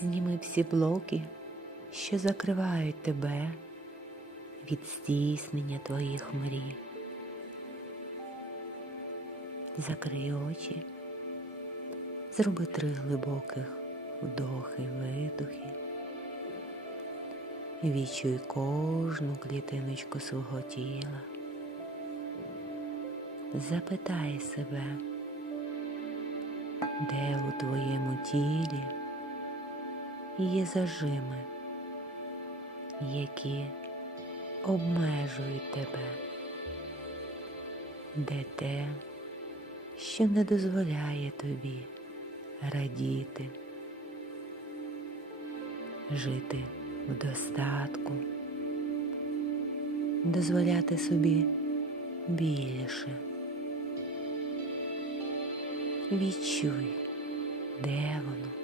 Зніми всі блоки, що закривають тебе від здійснення твоїх мрій. Закрий очі, зроби три глибоких вдохи, видохи. Відчуй кожну клітиночку свого тіла. Запитай себе, де у твоєму тілі є зажими, які обмежують тебе, де те, що не дозволяє тобі радіти, жити в достатку, дозволяти собі більше. Відчуй, де воно.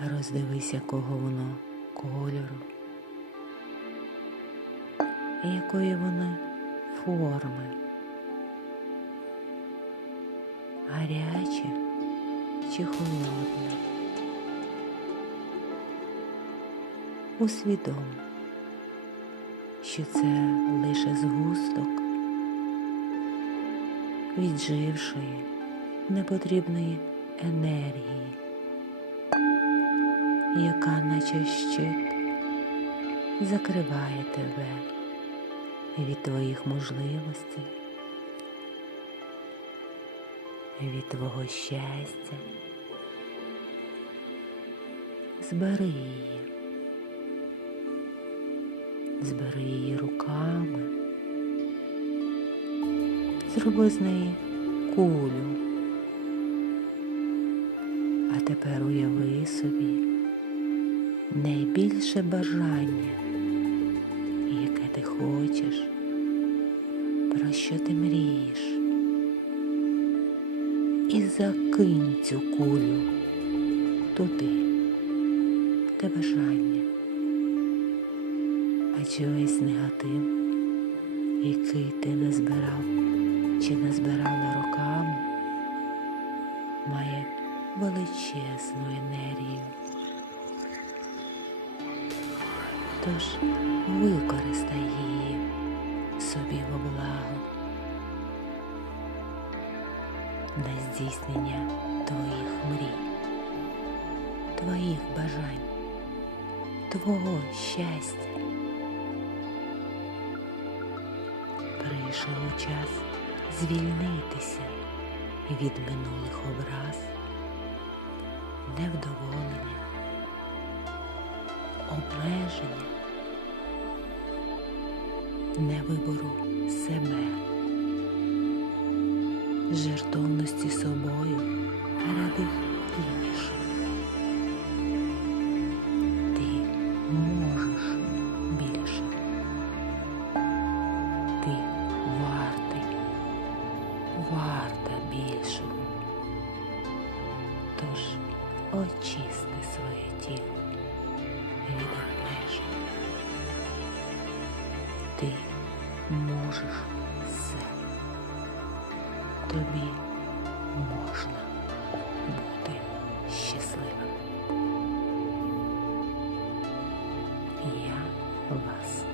Роздивися, кого воно кольору, якої воно форми. Гаряче чи холодне. Усвідом, що це лише згусток віджившої непотрібної енергії, яка наче щит закриває тебе від твоїх можливостей, від твого щастя. Збери її, збери її руками, зроби з неї кулю. А тепер уяви собі найбільше бажання, яке ти хочеш, про що ти мрієш. І закинь цю кулю туди, те бажання. Адже весь негатив, який ти назбирав чи назбирала роками, має величезну енергію. Тож використай її собі во благо на здійснення твоїх мрій, твоїх бажань, твого щастя. Прийшов час звільнитися від минулих образ, невдоволення, обмеження, невибору себе, жертовності собою ради інших. Ти можеш більше. Ти вартий, варта більшого. Тож очисти своє тіло від обмежень. Ти можеш все. Тобі можна бути щасливим. Я вас